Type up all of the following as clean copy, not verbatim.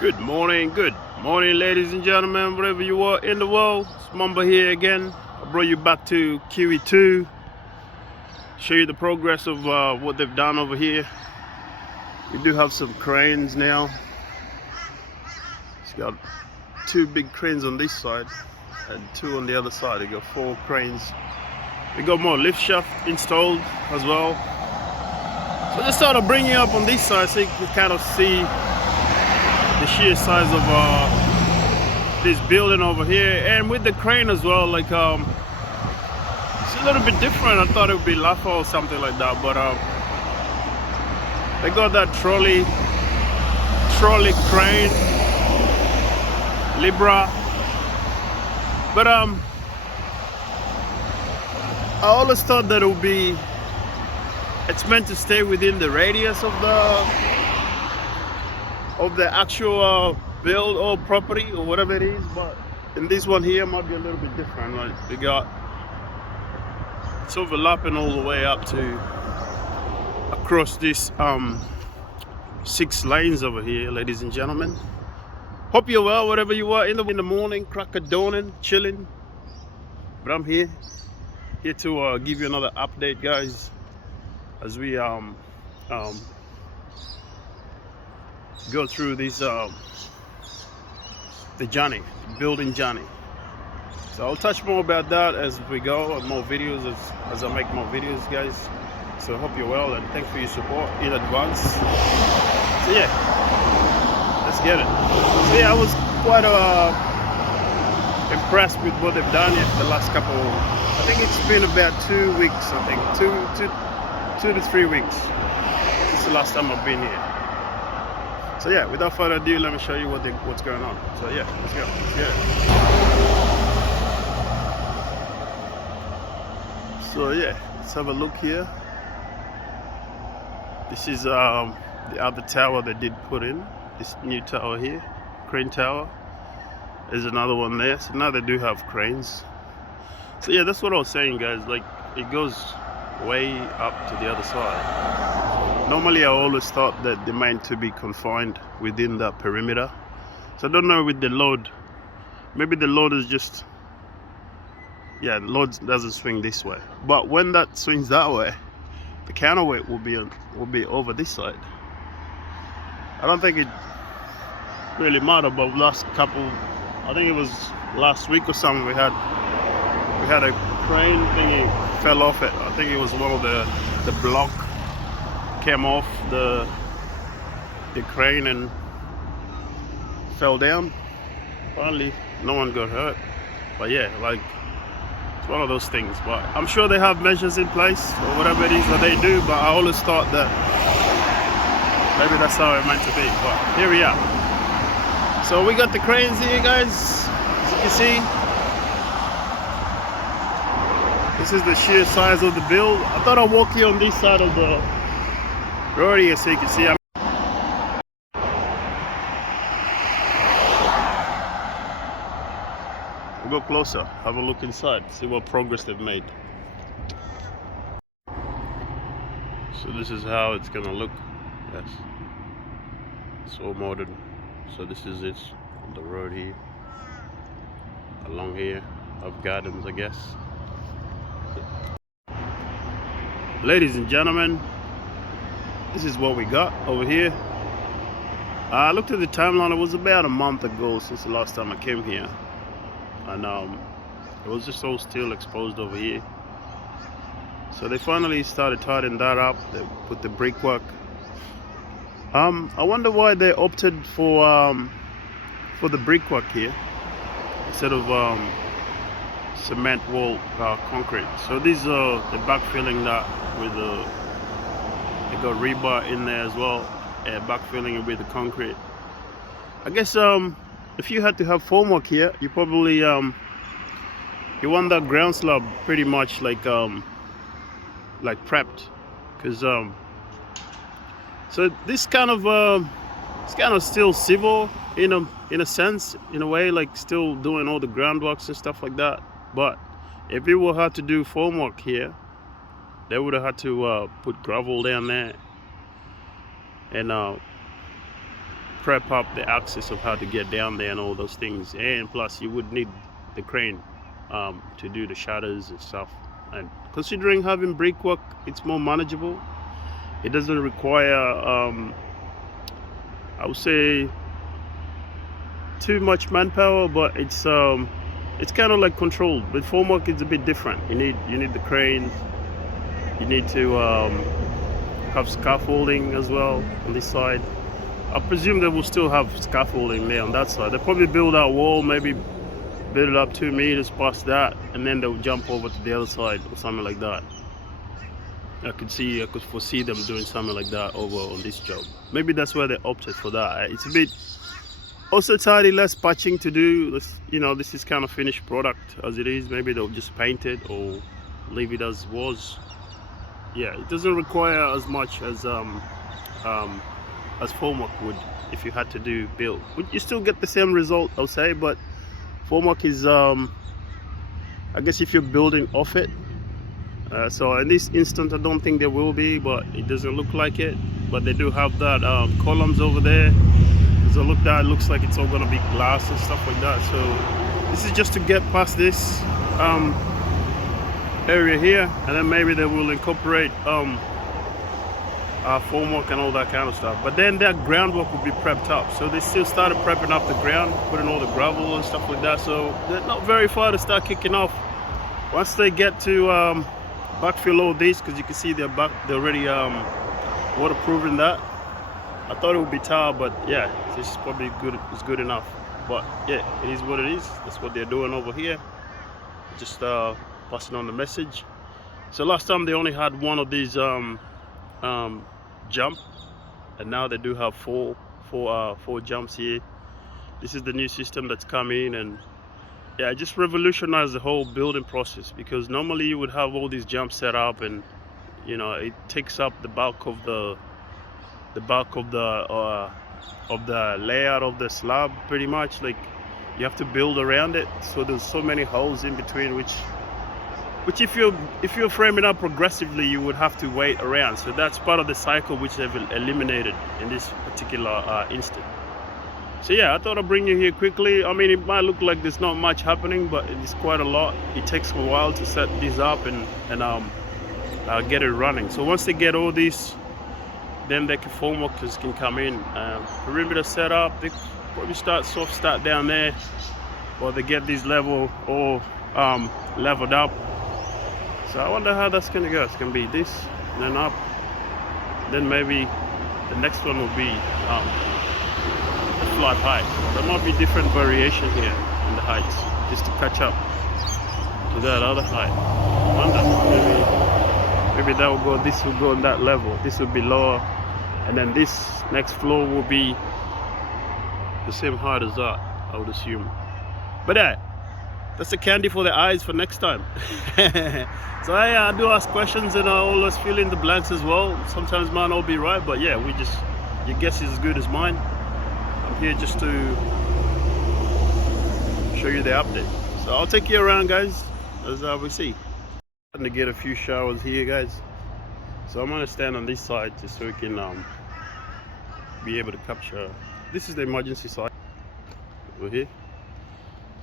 Good morning, ladies and gentlemen, wherever you are in the world. It's Mamba here again. I brought you back to QE2, show you the progress of what they've done over here. We do have some cranes now. It's got two big cranes on this side and two on the other side. We got four cranes. We got more lift shaft installed as well. So just thought I'd bring you up on this side so you can kind of see the sheer size of this building over here, and with the crane as well. Like it's a little bit different. I thought it would be Lafa or something like that, but they got that trolley crane, Libra. But I always thought that it's meant to stay within the radius of the actual build or property or whatever it is, but in this one here might be a little bit different. Like it's overlapping all the way up to across this 6 lanes over here, ladies and gentlemen. Hope you're well wherever you are in the morning, crack a dawning, chilling. But I'm here to give you another update, guys, as we go through this the building journey. So I'll touch more about that as we go, and more videos as I make more videos, guys. So I hope you're well, and thanks for your support in advance. So yeah, let's get it. So yeah, I was quite impressed with what they've done here for the last couple. I think it's been about 2 weeks. I think two to 3 weeks. This is the last time I've been here. So yeah, without further ado, let me show you what's going on. So yeah, let's go. Yeah. So yeah, let's have a look here. This is the other tower they did put in. This new tower here, crane tower. There's another one there. So now they do have cranes. So yeah, that's what I was saying, guys. Like, it goes way up to the other side. Normally I always thought that they're meant to be confined within that perimeter. So I don't know with the load. Maybe the load is just, yeah, the load doesn't swing this way. But when that swings that way, the counterweight will be over this side. I don't think it really mattered, but last couple, I think it was last week or something, we had a crane thingy fell off it. I think it was one of the block came off the crane and fell down. Finally, no one got hurt, but yeah, like, it's one of those things. But I'm sure they have measures in place or whatever it is that they do, but I always thought that maybe that's how it meant to be. But here we are. So we got the cranes here, guys, as you can see. This is the sheer size of the build. I thought I'd walk here on this side of the road here so you can see. We'll go closer, have a look inside, see what progress they've made. So this is how it's gonna look. Yes, it's all modern. So this is it on the road here. Along here, of gardens, I guess. Ladies and gentlemen, this is what we got over here. I looked at the timeline. It was about a month ago since the last time I came here, and it was just all still exposed over here. So they finally started tidying that up. They put the brickwork. I wonder why they opted for the brickwork here instead of cement wall concrete. So these are the backfilling that with they got rebar in there as well, backfilling it with the concrete. I guess if you had to have formwork here, you probably you want that ground slab pretty much like prepped, because so this kind of it's kind of still civil in a sense, in a way, like still doing all the groundworks and stuff like that. But if you were had to do formwork here, they would have had to put gravel down there and prep up the access of how to get down there and all those things, and plus you would need the crane to do the shutters and stuff. And considering having brickwork, it's more manageable. It doesn't require I would say too much manpower, but it's kind of like controlled. But formwork is a bit different. You need the cranes. You need to have scaffolding as well on this side. I presume they will still have scaffolding there on that side. They'll probably build that wall, maybe build it up 2 meters past that, and then they'll jump over to the other side or something like that. I could foresee them doing something like that over on this job. Maybe that's why they opted for that. It's a bit also slightly less patching to do. This is kind of finished product as it is. Maybe they'll just paint it or leave it as was. Yeah, it doesn't require as much as formwork would if you had to do build. You still get the same result, I'll say, but formwork is I guess if you're building off it. So in this instance I don't think there will be, but it doesn't look like it. But they do have that columns over there. So it looks like it's all gonna be glass and stuff like that. So this is just to get past this area here, and then maybe they will incorporate formwork and all that kind of stuff. But then their groundwork will be prepped up. So they still started prepping up the ground, putting all the gravel and stuff like that. So they're not very far to start kicking off. Once they get to backfill all these, because you can see they're already waterproofing that. I thought it would be tar, but yeah, this is probably good. It's good enough. But yeah, it is what it is. That's what they're doing over here. Just passing on the message. So last time they only had one of these jump, and now they do have four jumps here. This is the new system that's come in, and yeah, it just revolutionized the whole building process, because normally you would have all these jumps set up, and it takes up the bulk of the layout of the slab pretty much. Like, you have to build around it, so there's so many holes in between, which if you're framing up progressively, you would have to wait around. So that's part of the cycle which they've eliminated in this particular instant. So yeah, I thought I'd bring you here quickly. I mean, it might look like there's not much happening, but it's quite a lot. It takes a while to set these up and get it running. So once they get all these, then the formworkers can come in. Perimeter set up, they probably soft start down there, or they get these level or leveled up. So I wonder how that's gonna go. It's gonna be this, and then up, then maybe the next one will be a flat height. There might be different variation here in the heights, just to catch up to that other height. I wonder, maybe that will go. This will go on that level. This will be lower, and then this next floor will be the same height as that, I would assume. But yeah, that's the candy for the eyes for next time. So I do ask questions, and I always fill in the blanks as well. Sometimes mine will be right, but yeah, your guess is as good as mine. I'm here just to show you the update. So I'll take you around, guys, as we see. I'm gonna get a few showers here, guys. So I'm gonna stand on this side just so we can be able to capture. This is the emergency side over here.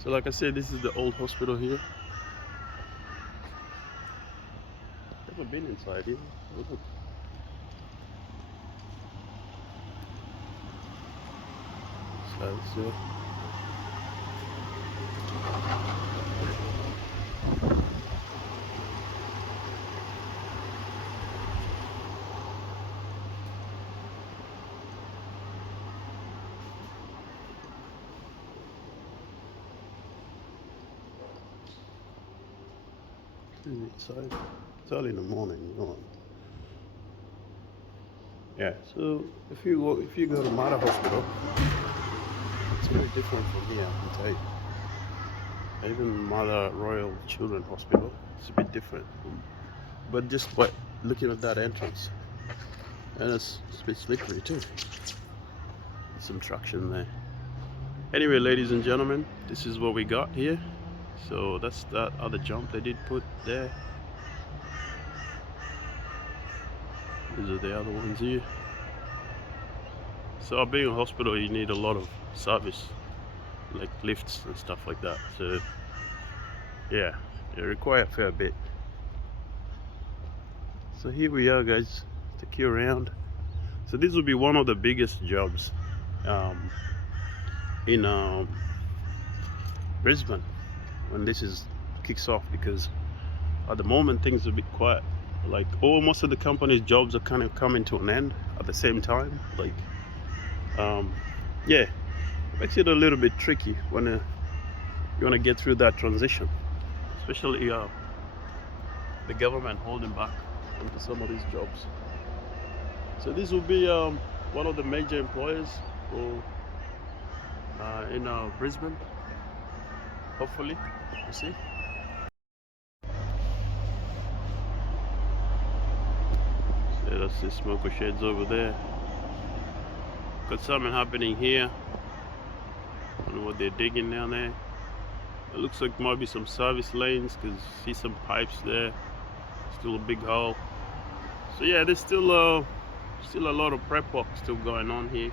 So like I said, this is the old hospital here. Never been inside here. Oh, look. So inside. It's early in the morning, Yeah, so if you go to Mata Hospital, it's very different from here, I can tell you. Even Mother Royal Children Hospital, it's a bit different. But just by looking at that entrance, and it's a bit slippery too. Some traction there. Anyway, ladies and gentlemen, this is what we got here. So that's that other jump they did put there. These are the other ones here. So being a hospital, you need a lot of service, like lifts and stuff like that. So yeah, it require a fair bit. So here we are, guys. Take you around. So this will be one of the biggest jobs in Brisbane when this is kicks off, because at the moment things are a bit quiet. Like most of the company's jobs are kind of coming to an end at the same time. Like yeah, makes it a little bit tricky when you want to get through that transition, especially the government holding back onto some of these jobs. So this will be one of the major employers for in Brisbane, hopefully. You see. So that's the smoker sheds over there. Got something happening here. I don't know what they're digging down there. It looks like might be some service lanes, because see some pipes there. Still a big hole. So yeah, there's still a lot of prep work still going on here.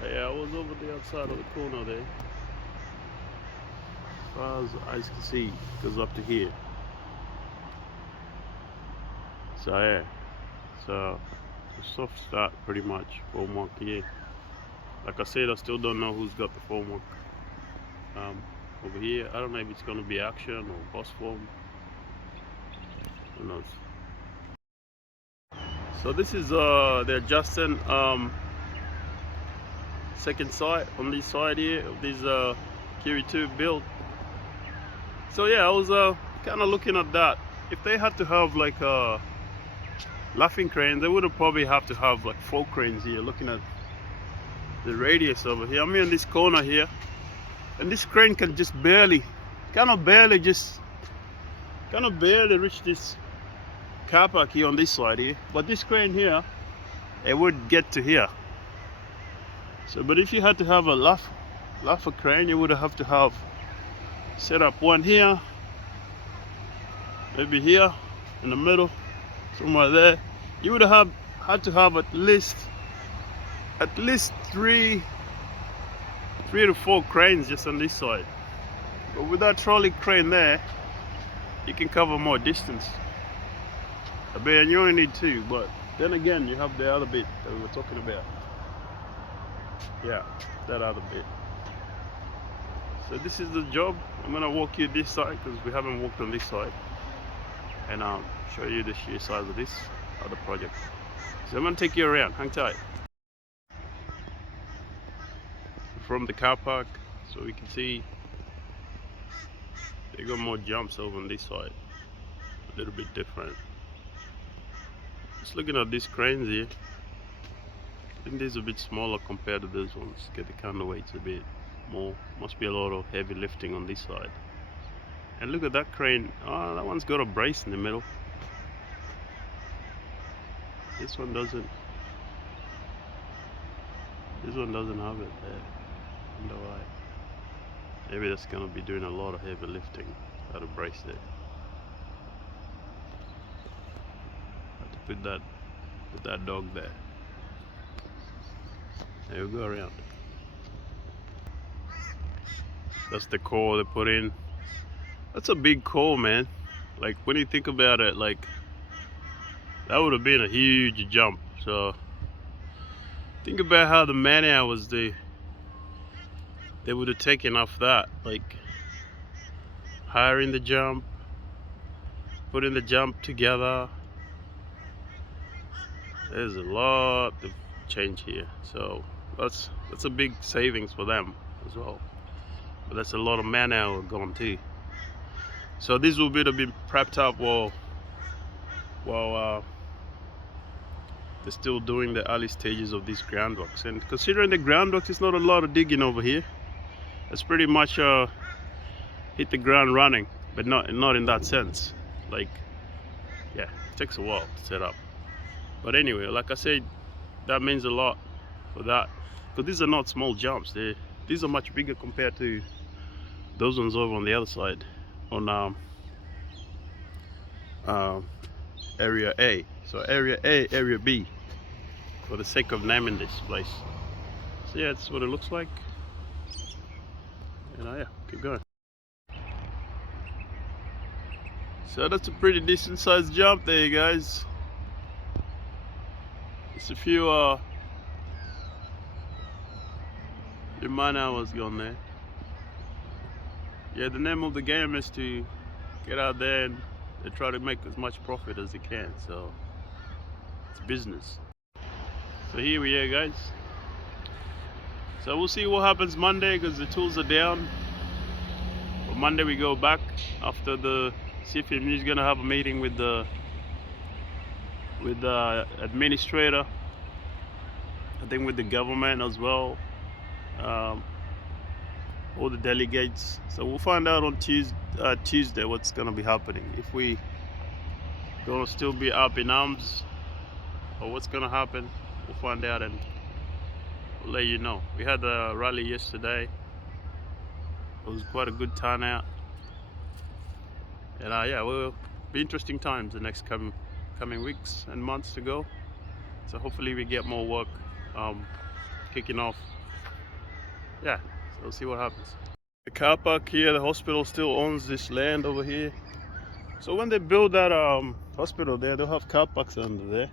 So yeah, I was over the outside of the corner there. As far as eyes can see, it goes up to here. So yeah, so soft start pretty much. Formwork here. Like I said, I still don't know who's got the formwork over here. I don't know if it's gonna be Action or Boss Form. Who knows? So this is the adjacent second site on this side here of this QE2 build. So yeah, I was kind of looking at that. If they had to have like laughing cranes, they would have probably have to have like 4 cranes here. Looking at the radius over here, I'm in this corner here, and this crane can just barely reach this car park here on this side here. But this crane here, it would get to here. So, but if you had to have a laugher crane, you would have to have set up one here, maybe here in the middle, somewhere there. You would have had to have at least 3 to 4 cranes just on this side. But with that trolley crane there, you can cover more distance. I bet you only need 2, but then again, you have the other bit that we were talking about. Yeah, that other bit. So this is the job. I'm gonna walk you this side because we haven't walked on this side, and I'll show you the sheer size of this other project. So I'm gonna take you around. Hang tight. From the car park, so we can see they got more jumps over on this side. A little bit different. Just looking at these cranes here, I think these are a bit smaller compared to those ones. Get the counterweights a bit more. Must be a lot of heavy lifting on this side. And look at that crane. Oh, that one's got a brace in the middle. This one doesn't. This one doesn't have it there. I wonder why. Maybe that's gonna be doing a lot of heavy lifting. Got a brace there. Have to put that dog there. There we go around. That's the core they put in. That's a big core, man. Like when you think about it, like that would have been a huge jump. So think about how the man hours they would have taken off that, like hiring the jump, putting the jump together. There's a lot of change here, so that's a big savings for them as well. But that's a lot of man hour gone too. So this will be to be prepped up while they're still doing the early stages of these groundworks. And considering the groundworks, it's not a lot of digging over here. It's pretty much hit the ground running, but not in that sense. Like, yeah, it takes a while to set up. But anyway, like I said, that means a lot for that, because these are not small jumps. These are much bigger compared to those ones over on the other side, on area A. So area A, area B. for the sake of naming this place. So yeah, that's what it looks like. And yeah, keep going. So that's a pretty decent sized jump there, guys. It's a few man hours gone there. Yeah, the name of the game is to get out there and they try to make as much profit as they can. So it's business. So here we are, guys. So we'll see what happens Monday because the tools are down. But Monday we go back after the CFMU is gonna have a meeting with the administrator. I think with the government as well. All the delegates. So we'll find out on Tuesday what's gonna be happening. If we gonna still be up in arms or what's gonna happen, we'll find out and we'll let you know. We had a rally yesterday. It was quite a good turnout. And yeah, will be interesting times the next coming weeks and months to go. So hopefully we get more work kicking off. Yeah, so we'll see what happens. The car park here, the hospital still owns this land over here. So when they build that hospital there, they'll have car parks under there.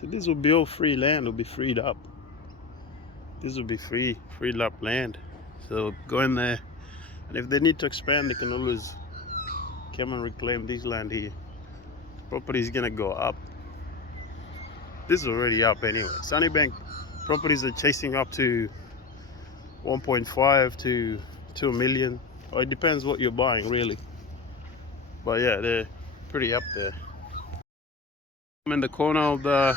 So this will be all free land, will be freed up. This will be freed up land. So go in there, and if they need to expand, they can always come and reclaim this land here. Property is gonna go up. This is already up anyway. Sunnybank properties are chasing up to 1.5 to 2 million. Or it depends what you're buying, really. But yeah, they're pretty up there. I'm in the corner of the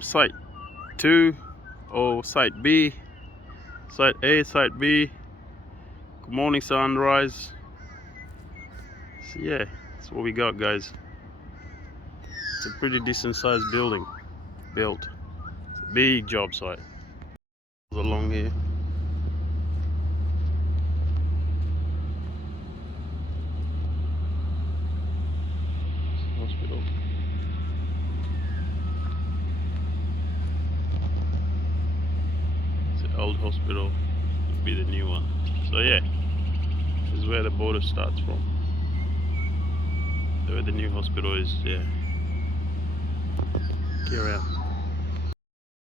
site 2 or site B, site A, site B. Good morning, sunrise. So yeah, that's what we got, guys. It's a pretty decent sized building built. It's a big job site. Along here. Hospital. It's an old hospital. It'll be the new one. So yeah, this is where the border starts from. Where the new hospital is. Yeah. Get around.